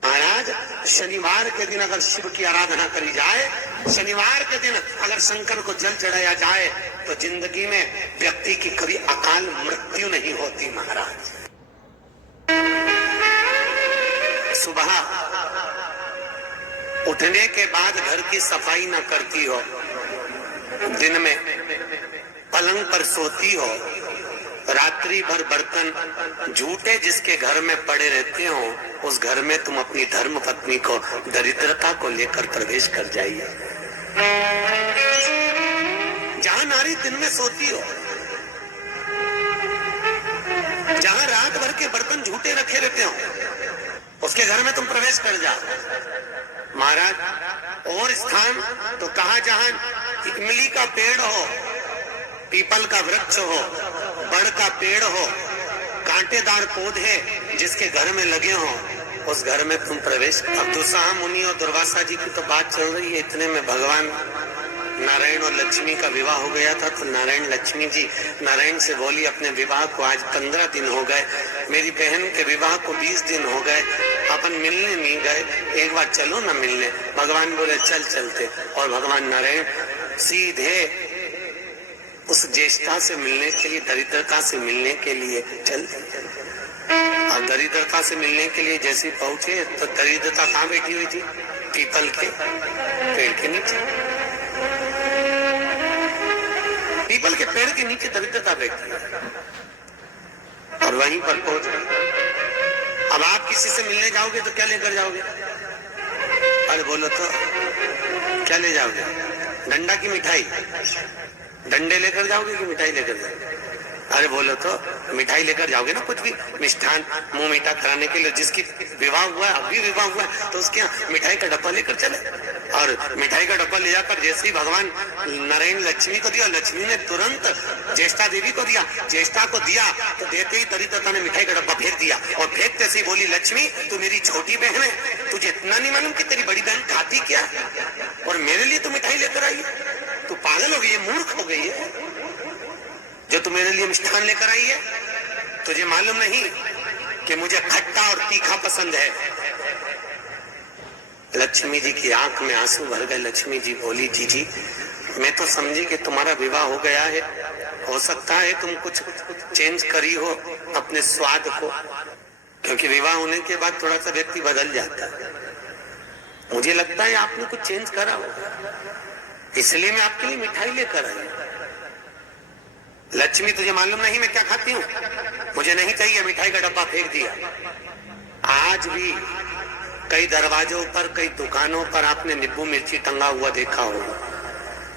महाराज, शनिवार के दिन अगर शिव की आराधना करी जाए, शनिवार के दिन अगर शंकर को जल चढ़ाया जाए, तो जिंदगी में व्यक्ति की कभी अकाल मृत्यु नहीं होती। महाराज, सुबह उठने के बाद घर की सफाई न करती हो, दिन में पलंग पर सोती हो, रात्रि भर बर्तन झूठे जिसके घर में पड़े रहते हो, उस घर में तुम अपनी धर्म पत्नी को दरिद्रता को लेकर प्रवेश कर जाइए। जहां नारी दिन में सोती हो, जहां रात भर के बर्तन झूठे रखे रहते हो, उसके घर में तुम प्रवेश कर जाओ। महाराज, और स्थान तो कहा जहां इमली का पेड़ हो, पीपल का वृक्ष हो, बड़ का पेड़ हो, कांटेदार पौधे जिसके घर में लगे हो, उस घर में तुम प्रवेश। अब दुस्साह मुनि और दुर्वासा जी की तो बात चल रही है, इतने में भगवान नारायण और लक्ष्मी का विवाह हो गया था। तो नारायण लक्ष्मी जी नारायण से बोली, अपने विवाह को आज 15 दिन हो गए, मेरी बहन के विवाह को 20 दिन हो गए, अपन मिलने नहीं गए, एक बार चलो ना मिलने। भगवान बोले चल चलते, और भगवान नारायण सीधे उस ज्येष्ठा से मिलने के लिए, दरिद्रता से मिलने के लिए चल। और दरिद्रता से मिलने के लिए जैसे पहुंचे तो दरिद्रता कहाँ बैठी हुई थी? पीपल के पेड़ के नीचे। पीपल के पेड़ के नीचे दरिद्रता बैठी और वहीं पर पहुंच गए। अब आप किसी से मिलने जाओगे तो क्या लेकर जाओगे? अरे बोलो तो क्या ले जाओगे? डंडा की मिठाई? डंडे लेकर जाओगे कि मिठाई लेकर जाओगे? अरे बोलो तो मिठाई लेकर जाओगे ना, कुछ भी मिष्ठान मुंह मीठा कराने के लिए। जिसकी विवाह हुआ है, अभी विवाह हुआ है, तो उसके यहाँ मिठाई का डब्बा लेकर चले। और मिठाई का डब्बा ले जाकर जैसे ही भगवान नारायण लक्ष्मी को दिया, लक्ष्मी ने तुरंत ज्येष्ठा देवी को दिया। ज्येष्ठा को दिया तो देते ही दरिद्रता ने मिठाई का डब्बा फेंक दिया, और फेंकते से बोली, लक्ष्मी तू मेरी छोटी बहन है, तुझे इतना नहीं मालूम कि तेरी बड़ी बहन खाती क्या, और मेरे लिए तू मिठाई लेकर आई? तू पागल हो गई है, मूर्ख हो गई है, जो तू मेरे लिए मिष्ठान लेकर आई है। तुझे मालूम नहीं कि मुझे खट्टा और तीखा पसंद है। लक्ष्मी जी की आंख में आंसू भर गए। लक्ष्मी जी बोली, जी मैं तो समझी कि तुम्हारा विवाह हो गया है, हो सकता है तुम कुछ चेंज करी हो अपने स्वाद को, क्योंकि विवाह होने के बाद थोड़ा सा व्यक्ति बदल जाता है। मुझे लगता है आपने कुछ चेंज करा हो, इसलिए मैं आपके लिए मिठाई लेकर आई। लक्ष्मी, तुझे मालूम नहीं मैं क्या खाती हूँ? मुझे नहीं चाहिए। मिठाई का डब्बा फेंक दिया। आज भी कई दरवाजों पर, कई दुकानों पर आपने नींबू मिर्ची टंगा हुआ देखा होगा।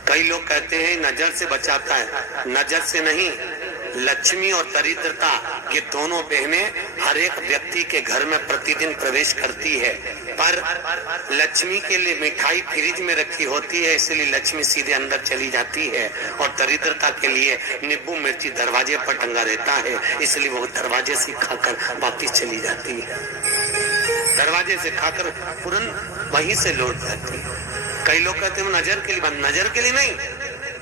कई लोग कहते हैं नजर से बचाता है, नजर से नहीं, लक्ष्मी और दरिद्रता ये दोनों बहनें हर एक व्यक्ति के घर में प्रतिदिन प्रवेश करती है। पर लक्ष्मी के लिए मिठाई फ्रिज में रखी होती है, इसलिए लक्ष्मी सीधे अंदर चली जाती है, और दरिद्रता के लिए नींबू मिर्ची दरवाजे पर टंगा रहता है, इसलिए वो दरवाजे से खाकर वापिस चली जाती है। दरवाजे से खाकर तुरंत वहीं से लौट जाती है। कई लोग कहते हैं नजर के लिए, नजर के लिए नहीं,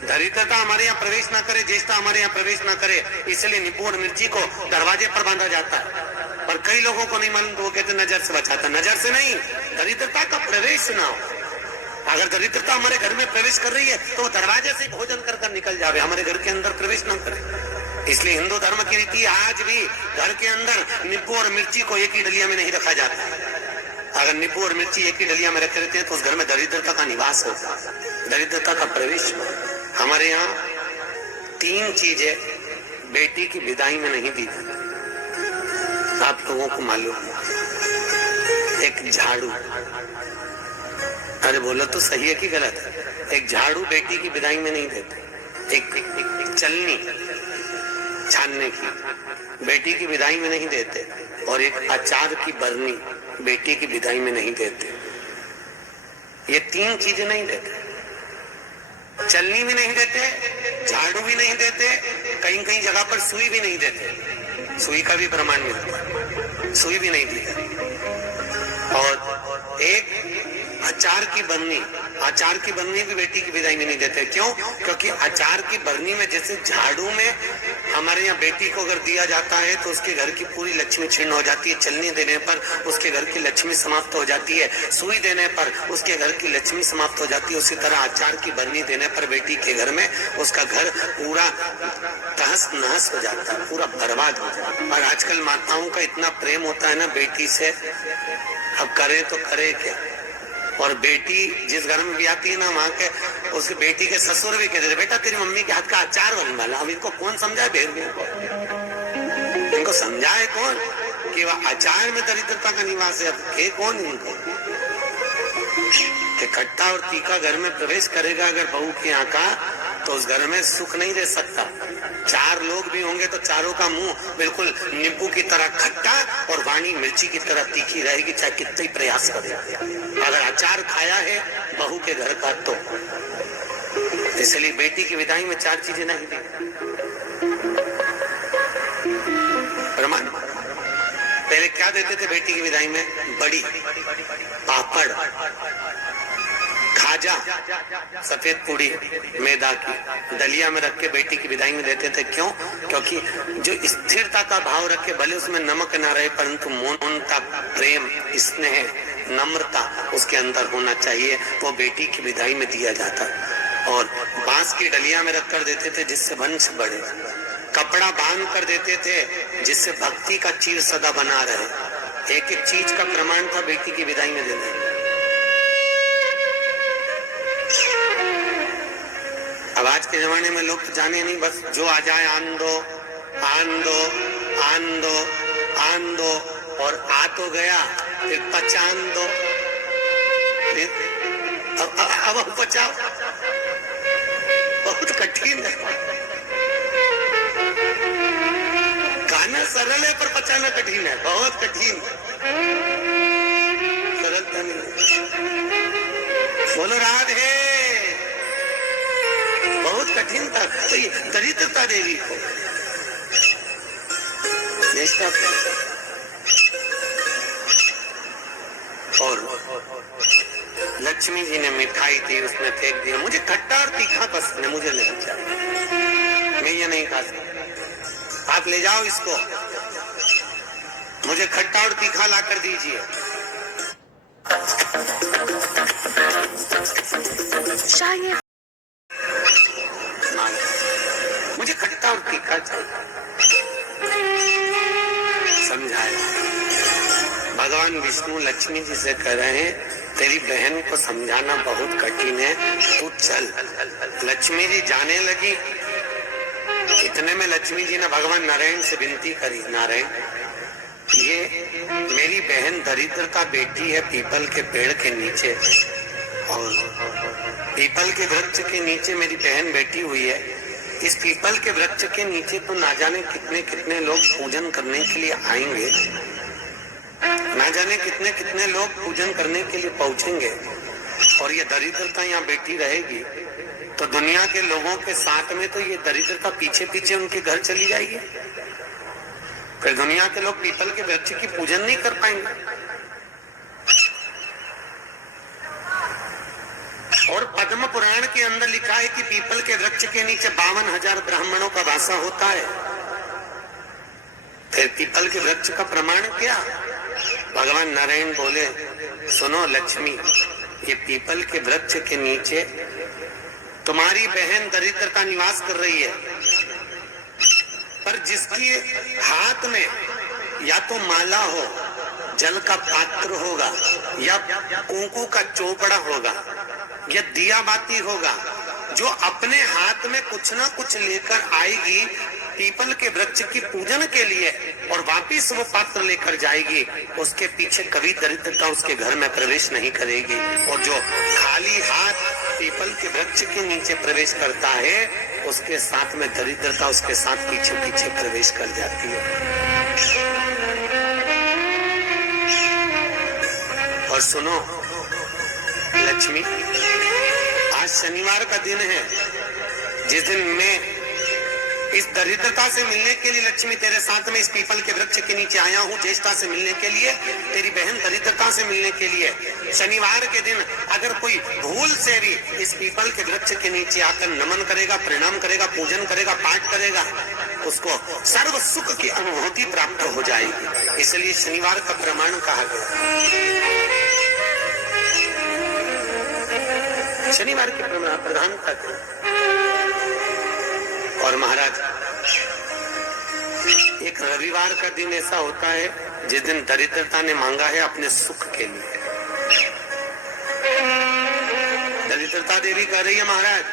दरिद्रता हमारे यहाँ प्रवेश ना करे, ज्येष्ठता हमारे यहाँ प्रवेश ना करे, इसलिए नींबू और मिर्ची को दरवाजे पर बांधा जाता है। पर कई लोगों को नहीं मालूम, तो वो कहते नजर से बचाता। नजर से नहीं, दरिद्रता का प्रवेश ना हो। अगर दरिद्रता हमारे घर में प्रवेश कर रही है तो वो दरवाजे से भोजन कर कर निकल जावे, हमारे घर के अंदर प्रवेश ना करे। इसलिए हिंदू धर्म की रीति आज भी घर के अंदर नींबू और मिर्ची को एक ही डलिया में नहीं रखा जाता। अगर नींबू और मिर्ची एक ही डलिया में रखे रहते हैं तो उस घर में दरिद्रता का निवास होता, दरिद्रता का प्रवेश। हमारे यहाँ 3 चीजें बेटी की विदाई में नहीं दी जाती, आप लोगों को मालूम है। एक झाड़ू, अरे बोलो तो सही है कि गलत है? एक झाड़ू बेटी की विदाई में नहीं देते। एक चलनी छानने की बेटी की विदाई में नहीं देते, और एक अचार की बरनी बेटी की विदाई में नहीं देते। ये 3 चीजें नहीं देते। चलनी भी नहीं देते, झाड़ू भी नहीं देते, कहीं कहीं जगह पर सुई भी नहीं देते। सुई का भी प्रमाण मिलता है, सुई भी नहीं दी। और एक अचार की बरनी अचार की बरनी भी बेटी की विदाई में नहीं देते। क्यों? क्योंकि अचार की बरनी में जैसे झाड़ू में हमारे यहाँ बेटी को अगर दिया जाता है तो उसके घर की पूरी लक्ष्मी छीन हो जाती है, चलनी देने पर उसके घर की लक्ष्मी समाप्त हो जाती है, सुई देने पर उसके घर की लक्ष्मी समाप्त हो जाती है, उसी तरह अचार की बरनी देने पर बेटी के घर में उसका घर पूरा तहस नहस हो जाता है, पूरा बर्बाद हो जाता है। और आजकल माताओं का इतना प्रेम होता है ना बेटी से, अब करे तो करे क्या। और बेटी जिस घर में भी आती है ना, वहां के उसके बेटी के ससुर भी कहते थे बेटा तेरी मम्मी के हाथ का अचार बनने वाला। अब इनको कौन समझाए, भेड़ियों को इनको समझाए कौन कि वह अचार में दरिद्रता का निवास है। अब के कौन इनको कि खट्टा और तीखा घर में प्रवेश करेगा अगर बहू की यहाँ का, तो उस घर में सुख नहीं रह सकता। चार लोग भी होंगे तो चारों का मुंह बिल्कुल नींबू की तरह खट्टा और वाणी मिर्ची की तरह तीखी रहेगी, चाहे कितना ही प्रयास करे। अगर अचार खाया है बहू के घर का तो इसलिए बेटी की विदाई में चार चीजें नहीं दी। प्रमाण पहले क्या देते थे बेटी की विदाई में? बड़ी, पापड़, खाजा, सफेद पूड़ी मैदा की दलिया में रख के बेटी की विदाई में देते थे। क्यों? क्योंकि जो स्थिरता का भाव रखे, भले उसमें नमक ना रहे परंतु मौनता, प्रेम, स्नेह, नम्रता उसके अंदर होना चाहिए, वो बेटी की विदाई में दिया जाता। और बांस की डलिया में रख कर देते थे जिससे वंश बढ़े, कपड़ा बांध कर देते थे जिससे भक्ति का चीर सदा बना रहे। एक एक चीज का प्रमाण था बेटी की विदाई में देना। अब आज के जमाने में लोग तो जाने नहीं, बस जो आ जाए आन दो, आन दो, आन दो, आन दो, और आ तो गया फिर पचान दो, अब पचाओ, बहुत कठिन है। खाना सरल है पर पचाना कठिन है, बहुत कठिन, सरलता नहीं। बोलो राधे, बहुत कठिन था। तो ये दरिद्रता देवी को और लक्ष्मी जी ने मिठाई थी उसमें फेंक दिया। मुझे खट्टा और तीखा पसंद है, मुझे नहीं चाहिए, मैं ये नहीं खा सकता। आप ले जाओ इसको, मुझे खट्टा और तीखा ला कर दीजिए। मुझे खट्टा और तीखा चाहिए। समझाया भगवान विष्णु लक्ष्मी जी से कह रहे हैं तेरी बहन को समझाना बहुत कठिन है, तू चल। लक्ष्मी जी जाने लगी, इतने में लक्ष्मी जी ने भगवान नारायण से विनती करी, नारायण ये मेरी बहन दरिद्रता बेटी है पीपल के पेड़ के नीचे, और पीपल के वृक्ष के नीचे मेरी बहन बैठी हुई है। इस पीपल के वृक्ष के नीचे तो ना जाने कितने कितने लोग पूजन करने के लिए आएंगे, ना जाने कितने कितने लोग पूजन करने के लिए पहुंचेंगे, और ये दरिद्रता यहाँ बैठी रहेगी तो दुनिया के लोगों के साथ में तो ये दरिद्रता पीछे पीछे उनके घर चली जाएगी। फिर दुनिया के लोग पीपल के वृक्ष की पूजन नहीं कर पाएंगे। और पद्म पुराण के अंदर लिखा है कि पीपल के वृक्ष के नीचे 52,000 ब्राह्मणों का वासा होता है। फिर पीपल के वृक्ष का प्रमाण क्या? भगवान नारायण बोले सुनो लक्ष्मी, ये पीपल के वृक्ष के नीचे तुम्हारी बहन दरिद्रता निवास कर रही है, पर जिसकी हाथ में या तो माला हो, जल का पात्र होगा, या कुंकू का चोपड़ा होगा, या दिया बाती होगा, जो अपने हाथ में कुछ ना कुछ लेकर आएगी पीपल के वृक्ष की पूजन के लिए और वापिस वो पात्र लेकर जाएगी, उसके पीछे कभी दरिद्रता उसके घर में प्रवेश नहीं करेगी। और जो खाली हाथ पीपल के वृक्ष के नीचे प्रवेश करता है उसके साथ में दरिद्रता उसके साथ पीछे पीछे प्रवेश कर जाती है। और सुनो लक्ष्मी, आज शनिवार का दिन है, जिस दिन मैं इस दरिद्रता से मिलने के लिए लक्ष्मी तेरे साथ में इस पीपल के वृक्ष के नीचे आया हूँ। ज्येष्ठा से मिलने के लिए, तेरी बहन दरिद्रता से मिलने के लिए। शनिवार के दिन अगर कोई भूल से भी इस पीपल के वृक्ष के नीचे आकर नमन करेगा, प्रणाम करेगा, पूजन करेगा, पाठ करेगा, उसको सर्व सुख की अनुभूति प्राप्त हो जाएगी। इसलिए शनिवार का प्रमाण कहा गया। शनिवार की प्रधानता थी। और महाराज, एक रविवार का दिन ऐसा होता है जिस दिन दरिद्रता ने मांगा है अपने सुख के लिए। दरिद्रता देवी कह रही है, महाराज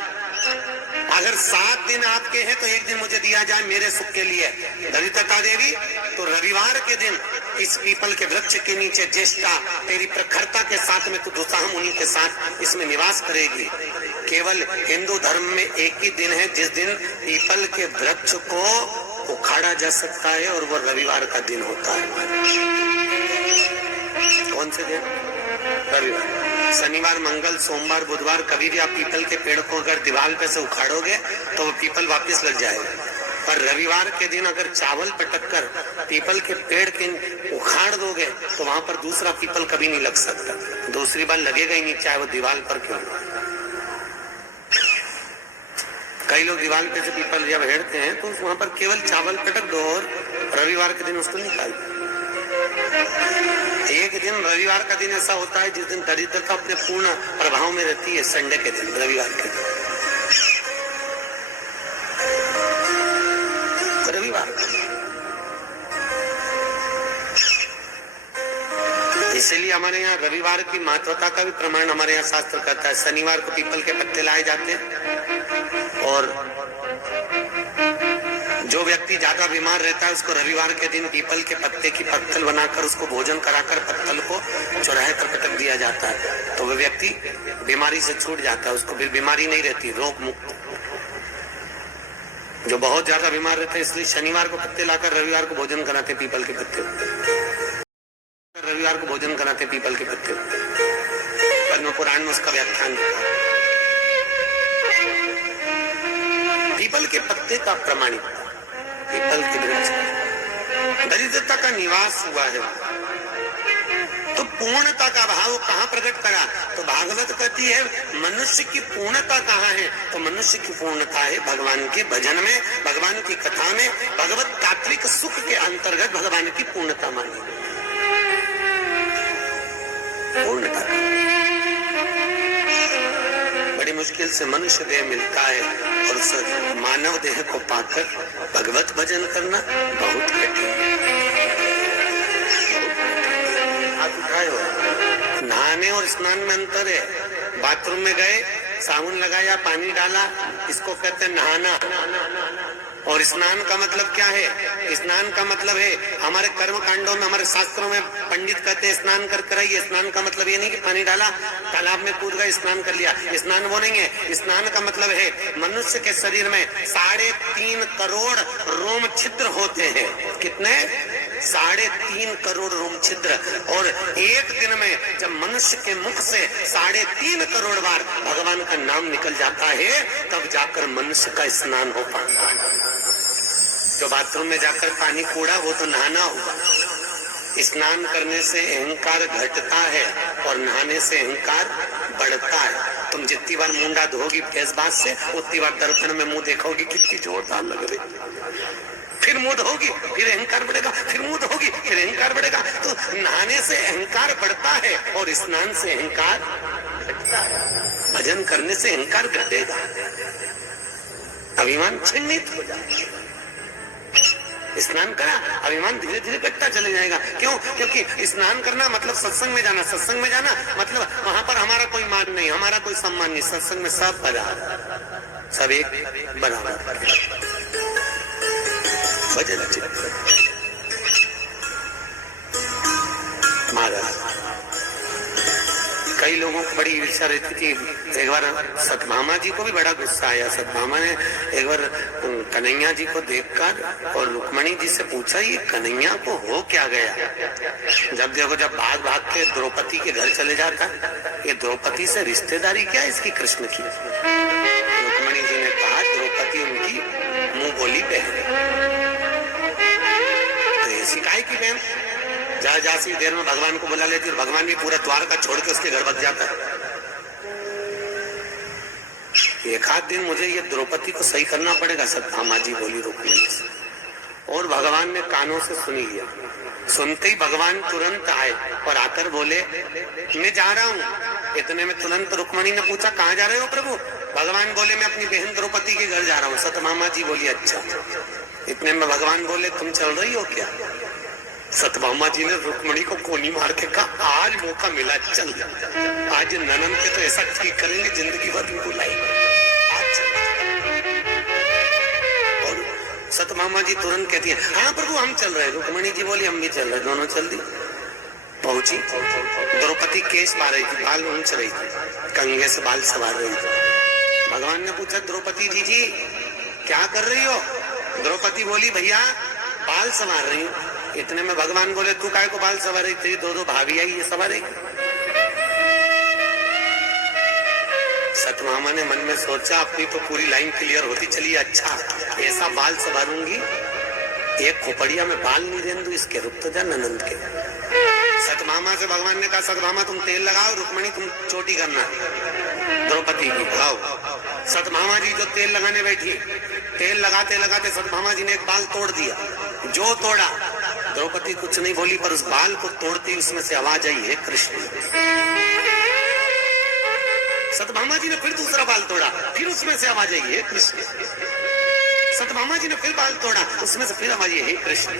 अगर 7 दिन आपके हैं तो एक दिन मुझे दिया जाए मेरे सुख के लिए। दरिद्रता देवी, तो रविवार के दिन इस पीपल के वृक्ष के नीचे ज्येष्ठा तेरी प्रखरता के साथ में तू दुसाह मुनि के साथ इसमें निवास करेगी। केवल हिंदू धर्म में एक ही दिन है जिस दिन पीपल के वृक्ष को उखाड़ा जा सकता है, और वो रविवार का दिन होता है। कौन से दिन? रविवार। शनिवार, मंगल, सोमवार, बुधवार कभी भी आप पीपल के पेड़ को अगर दीवार पे से उखाड़ोगे तो वो पीपल वापस लग जाएगा। पर रविवार के दिन अगर चावल पटक कर पीपल के पेड़ के उखाड़ दोगे तो वहां पर दूसरा पीपल कभी नहीं लग सकता। दूसरी बार लगेगा ही नहीं, चाहे वो दीवार पर क्यों। कई लोग दीवार पे से पीपल जब हेड़ते हैं तो वहां पर केवल चावल पटक दो और रविवार के दिन उसको निकाल दो। एक दिन रविवार का दिन ऐसा होता है जिस दिन दरिद्रता अपने पूर्ण प्रभाव में रहती है। संडे के दिन, रविवार के दिन, रविवार। इसलिए हमारे यहाँ रविवार की महत्वता का भी प्रमाण हमारे यहाँ शास्त्र कहता है। शनिवार को पीपल के पत्ते लाए जाते हैं, और जो व्यक्ति ज्यादा बीमार रहता है उसको रविवार के दिन पीपल के पत्ते की पत्तल बनाकर उसको भोजन कराकर पत्तल को चौराहे पर पटक दिया जाता है, तो वह व्यक्ति बीमारी से छूट जाता है, उसको फिर बीमारी नहीं रहती, रोग मुक्त। जो बहुत ज्यादा बीमार रहते हैं इसलिए शनिवार को पत्ते लाकर रविवार को भोजन कराते पीपल के पत्ते, रविवार को भोजन कराते पीपल के पत्ते। पद्म पुराण में उसका व्याख्यान है। पीपल के पत्ते का प्रमाणित, पीपल के वृक्ष दरिद्रता का निवास हुआ है। तो पूर्णता का भाव कहाँ प्रकट करा? तो भागवत कहती है मनुष्य की पूर्णता कहाँ है? तो मनुष्य की पूर्णता है भगवान के भजन में, भगवान की कथा में, भगवत तात्विक सुख के अंतर्गत भगवान की पूर्णता मानी। पूर्णता बड़ी मुश्किल से मनुष्य देह मिलता है, और उस मानव देह को पाकर भगवत भजन करना बहुत कठिन है। हाथ उठाए हो। नहाने और स्नान में अंतर है। बाथरूम में गए, साबुन लगाया, पानी डाला, इसको कहते हैं नहाना। और स्नान का मतलब क्या है? स्नान का मतलब है हमारे कर्म कांडों में, हमारे शास्त्रों में पंडित कहते हैं स्नान कर कराइए। स्नान का मतलब ये नहीं कि पानी डाला, तालाब में कूद गए, स्नान कर लिया, स्नान वो नहीं है। स्नान का मतलब है मनुष्य के शरीर में 3.5 करोड़ रोम छिद्र होते हैं। कितने? 3.5 करोड़ रोम छिद्र। और एक दिन में जब मनुष्य के मुख से 3.5 करोड़ बार भगवान का नाम निकल जाता है, तब जाकर मनुष्य का स्नान हो पाता है। जो बाथरूम में जाकर पानी कूड़ा वो तो नहाना होगा। स्नान करने से अहंकार घटता है और नहाने से अहंकार बढ़ता है। तुम जितनी बार मुंडा धोगी फेसबाज से, उतनी बार दर्पण में मुंह देखोगी कितनी जोरदार लग रही। फिर मुंह धोगी, फिर अहंकार बढ़ेगा, फिर मुंह धोगी, फिर अहंकार बढ़ेगा। तो नहाने से अहंकार बढ़ता है और स्नान से अहंकार घटता है। भजन करने से अहंकार घटेगा, अभिमान छिन्नित हो जाएगा। स्नान करा, अभिमान धीरे धीरे घटता चले जाएगा। क्यों? क्योंकि स्नान करना मतलब सत्संग में जाना, सत्संग में जाना मतलब वहां पर हमारा कोई मान नहीं, हमारा कोई सम्मान नहीं। सत्संग में सब बराबर, सब एक बराबर। भजन महाराज, कई लोगों को बड़ी ईर्ष्या रहती थी। एक बार सतभामा जी को भी बड़ा गुस्सा आया। सतभामा ने एक बार कन्हैया जी को देखकर और रुक्मणी जी से पूछा, ये कन्हैया को हो क्या गया? जब देखो, जब भाग भाग के द्रौपदी के घर चले जाता, ये द्रौपदी से रिश्तेदारी क्या है इसकी कृष्ण की? रुक्मणी जी ने कहा द्रौपदी उनकी मुंह बोली बहन। तो ऐसी काहे की बहन? जा सी देर में भगवान को बुला लेती और भगवान भी पूरा द्वार का छोड़ के उसके घर भग जाता है। एक आध दिन मुझे ये द्रौपदी को सही करना पड़ेगा। सत्यभामा जी बोली रुक्मिणी से, और भगवान ने कानों से सुन लिया। सुनते ही भगवान तुरंत आए और आकर बोले मैं जा रहा हूँ। इतने में तुरंत रुक्मिणी ने पूछा कहाँ जा रहे हो प्रभु? भगवान बोले मैं अपनी बहन द्रौपदी के घर जा रहा हूँ। सत्यभामा जी बोली अच्छा। इतने में भगवान बोले तुम चल रही हो क्या? सत्यभामा जी ने रुक्मिणी को कोनी मार के कहा आज मौका मिला, चल आज ननद के तो ऐसा ठीक करेंगे जिंदगी भर बुलाएंगे। और सत्यभामा जी तुरंत कहती है हाँ प्रभु हम चल रहे। रुक्मिणी जी बोली हम भी चल रहे। दोनों चल दी। पहुंची, द्रौपदी केस पा रही थी, बाल ऊंच रही थी, कंघे से बाल सवार रही थी। भगवान ने पूछा द्रौपदी जी क्या कर रही हो? द्रौपदी बोली भैया बाल संवार रही हूँ। इतने में भगवान बोले तू काहे को बाल संवार रही? तेरी दो भाभी आई, ये संवार। सत्यभामा ने मन में सोचा अपनी तो पूरी लाइन क्लियर होती चली, अच्छा ऐसा बाल संवारूंगी, एक खोपड़िया में बाल नहीं रहने दूं इसके, रुक तो जा ननंद के। सत्यभामा से भगवान ने कहा सत्यभामा तुम तेल लगाओ, रुक्मिणी तुम चोटी करना द्रौपदी की। आओ। सत्यभामा जी जो तेल लगाने बैठी, तेल लगाते लगाते सत्यभामा जी ने एक बाल तोड़ दिया। जो तोड़ा, द्रौपदी कुछ नहीं बोली, पर उस बाल को तोड़ती उसमें से आवाज आई है कृष्ण। सत्यभामा जी ने फिर दूसरा बाल तोड़ा, फिर उसमें से आवाज आई है कृष्ण। सत्यभामा जी ने फिर बाल तोड़ा, उसमें से फिर आवाज आई है कृष्ण।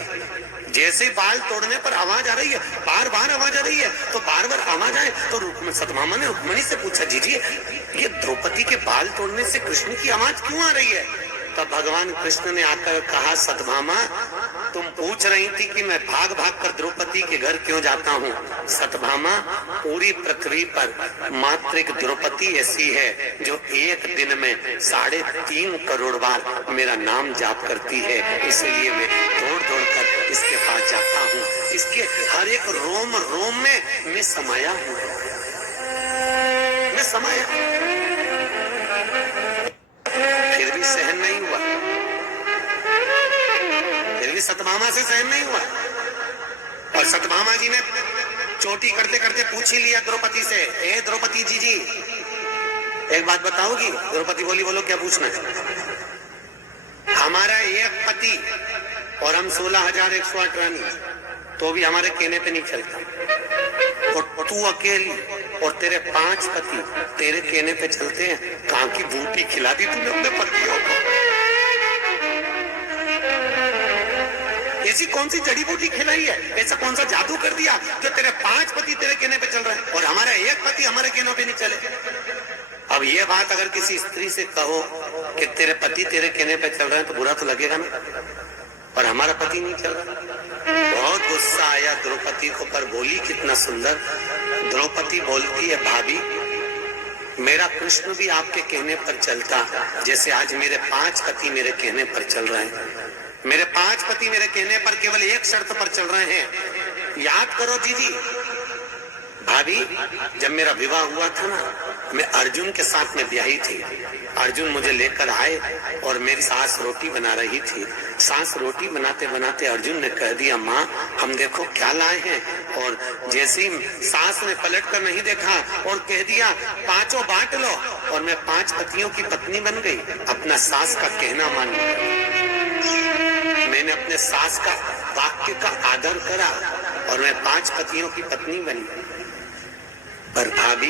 जैसे बाल तोड़ने पर आवाज आ रही है, बार बार आवाज आ रही है, तो बार बार आवाज आए तो सत्यभामा ने रुक्मिणी से पूछा जी ये द्रौपदी के बाल तोड़ने से कृष्ण की आवाज क्यों आ रही है? तब भगवान कृष्ण ने आकर कहा सत्यभामा तुम पूछ रही थी कि मैं भाग भाग कर द्रौपदी के घर क्यों जाता हूँ। सत्यभामा पूरी पृथ्वी पर मात्र एक द्रौपदी ऐसी है जो एक दिन में 3.5 करोड़ बार मेरा नाम जाप करती है, इसलिए मैं दौड़ दौड़ कर इसके पास जाता हूँ। इसके हर एक रोम रोम में मैं समाया हूँ, मैं समाया। फिर भी सहन नहीं हुआ, फिर भी सत्यभामा से सहन नहीं हुआ। और सत्यभामा जी ने चोटी करते करते पूछ ही लिया द्रौपदी से, ए द्रौपदी जी एक बात बताओगी? द्रौपदी बोली बोलो क्या पूछना है? हमारा एक पति और हम 16,108 रानी, तो भी हमारे कहने पे नहीं चलता, और तू अकेली और तेरे 5 पति तेरे कहने पे चलते हैं। कहाँ की बूटी खिला दी तूने अपने पतियों को? ऐसी कौन सी जड़ी बूटी खिलाई है, ऐसा कौन सा जादू कर दिया जो तेरे 5 पति तेरे कहने पे चल रहे हैं और हमारा एक पति हमारे कहने पे नहीं चले? अब ये बात अगर किसी स्त्री से कहो कि तेरे पति तेरे कहने पे चल रहे हैं तो बुरा तो लगेगा ना, पर हमारा पति नहीं चल रहा। बहुत गुस्सा आया द्रौपदी को, पर बोली कितना सुंदर। द्रौपदी बोलती है भाभी मेरा कृष्ण भी आपके कहने पर चलता, जैसे आज मेरे 5 पति मेरे कहने पर चल रहे हैं। मेरे 5 पति मेरे कहने पर केवल एक शर्त पर चल रहे हैं। याद करो दीदी, भाभी जब मेरा विवाह हुआ था ना, मैं अर्जुन के साथ में ब्याही थी। अर्जुन मुझे लेकर आए और मेरी सास रोटी बना रही थी। सास रोटी बनाते बनाते अर्जुन ने कह दिया माँ हम देखो क्या लाए हैं, और जैसे ही सास ने पलट कर नहीं देखा और कह दिया 5 बांट लो, और मैं 5 पतियों की पत्नी बन गई। अपना सास का कहना मान लिया, मैंने अपने सास का वाक्य का आदर करा और मैं 5 पतियों की पत्नी बनी। पर भाभी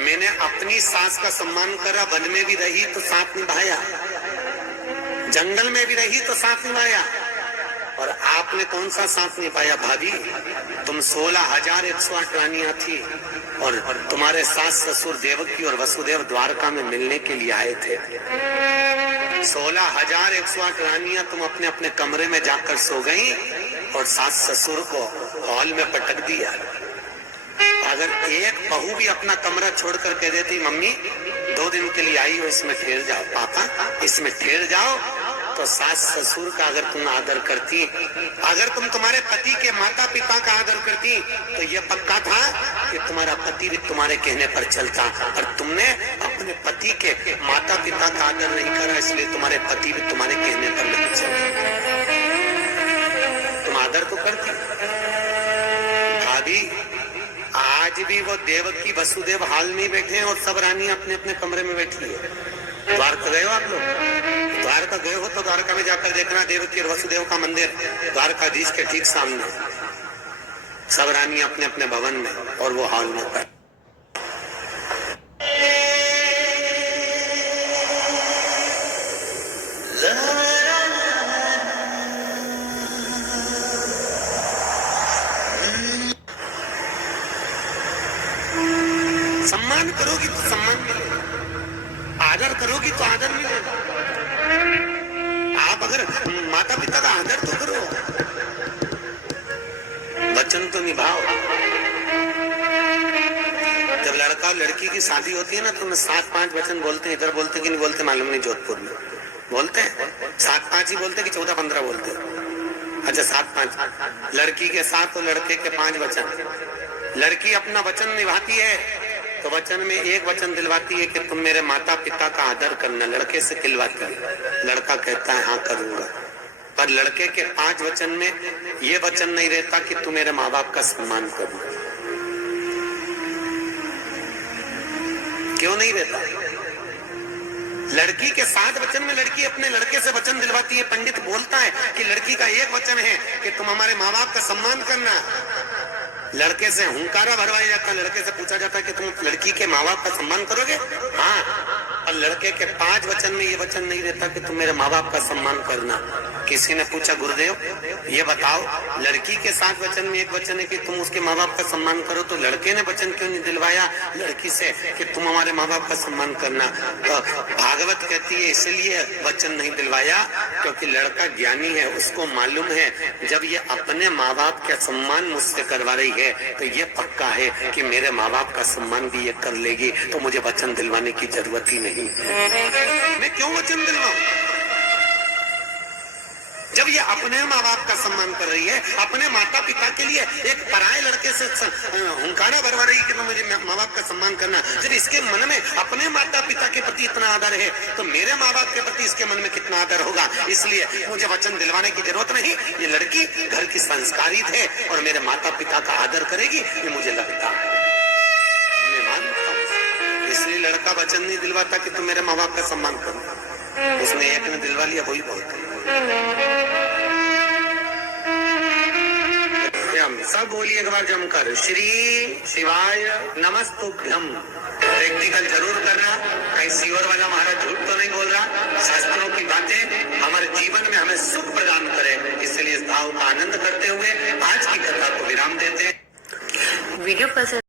मैंने अपनी सास का सम्मान करा, वन में भी रही तो साथ निभाया, जंगल में भी रही तो साथ निभाया, और आपने कौन सा साथ निभाया भाभी? तुम 16,108 रानियां थी और तुम्हारे सास ससुर देवकी और वसुदेव द्वारका में मिलने के लिए आए थे। 16,108 रानियां तुम अपने अपने कमरे में जाकर सो गई और सास ससुर को हॉल में पटक दिया। अगर एक बहू भी अपना कमरा छोड़कर कह देती मम्मी 2 दिन के लिए आई हो, इसमें ठहर जाओ, पापा इसमें ठहर जाओ, तो सास ससुर का अगर तुम आदर करती, अगर तुम तुम्हारे पति के माता पिता का आदर करती, तो ये पक्का था कि तुम्हारा पति भी तुम्हारे कहने पर चलता। और तुमने अपने पति के माता पिता का आदर नहीं करा, इसलिए तुम्हारे पति भी तुम्हारे कहने पर नहीं चलते। तुम आदर तो करती। भाभी, आज भी वो देवकी वसुदेव हाल में बैठे हैं और सब रानी अपने अपने कमरे में बैठी है। द्वारका गए हो आप लोग? द्वारका गए हो तो द्वारका में जाकर देखना, देवकी और वसुदेव का मंदिर द्वारकाधीश के ठीक सामने, सब रानी अपने अपने भवन में और वो हॉल में पर। सम्मान करोगी तो सम्मान मिलेगा, आदर करोगी तो आदर मिलेगा। आप अगर माता पिता का आदर तो करो, वचन तो निभाओ। जब लड़का और लड़की की शादी होती है ना, तो 7-5 वचन बोलते हैं। इधर बोलते कि नहीं बोलते मालूम नहीं, जोधपुर में बोलते हैं 7-5 ही बोलते कि 14-15 बोलते हैं। अच्छा 7-5, लड़की के 7 और लड़के के 5 वचन। लड़की अपना वचन निभाती है तो वचन में एक वचन दिलवाती है कि तुम मेरे माता पिता का आदर करना, लड़के से दिलवाती है। लड़का कहता है हाँ करूंगा। पर लड़के के 5 वचन में ये वचन नहीं रहता कि तू मेरे माँ बाप का सम्मान करो। क्यों नहीं रहता? लड़की के 7 वचन में लड़की अपने लड़के से वचन दिलवाती है। पंडित बोलता है कि लड़की का एक वचन है कि तुम हमारे माँ बाप का सम्मान करना। लड़के से हुंकारा भरवाया जाता है, लड़के से पूछा जाता है कि तुम लड़की के माँ बाप का सम्मान करोगे? हाँ। और लड़के के 5 वचन में ये वचन नहीं रहता कि तुम मेरे माँ बाप का सम्मान करना। किसी ने पूछा गुरुदेव ये बताओ, लड़की के 7 वचन में एक वचन है कि तुम उसके माँ बाप का सम्मान करो, तो लड़के ने वचन क्यों नहीं दिलवाया लड़की से कि तुम हमारे माँ बाप का सम्मान करना? तो भागवत कहती है इसलिए वचन नहीं दिलवाया क्योंकि लड़का ज्ञानी है, उसको मालूम है जब ये अपने माँ बाप का सम्मान मुझसे करवा रही है तो ये पक्का है कि मेरे माँ बाप का सम्मान भी ये कर लेगी, तो मुझे वचन दिलवाने की जरूरत ही नहीं। मैं क्यों वचन दिलवाऊं जब ये अपने माँ बाप का सम्मान कर रही है? अपने माता पिता के लिए एक पराये लड़के से हुंकारा भरवा रही है कि मुझे माँ बाप का सम्मान करना। जब इसके मन में अपने माता पिता के प्रति इतना आदर है तो मेरे माँ बाप के प्रति इसके मन में कितना आदर होगा। इसलिए मुझे वचन दिलवाने की जरूरत नहीं। ये लड़की घर की संस्कारित है और मेरे माता पिता का आदर करेगी, ये मुझे लगता है, मैं मानता हूँ। इसलिए लड़का वचन नहीं दिलवाता कि तुम मेरे माँ बाप का सम्मान करो। उसने एक ने दिलवा लिया, वही बहुत है। सब बोलिए एक बार जमकर, श्री शिवाय नमस्तुभ्यम। प्रैक्टिकल जरूर करना, कहीं सीवर वाला महाराज झूठ तो नहीं बोल रहा। शास्त्रों की बातें हमारे जीवन में हमें सुख प्रदान करें, इसलिए इस भाव का आनंद करते हुए आज की कथा को विराम देते हैं। वीडियो पसंद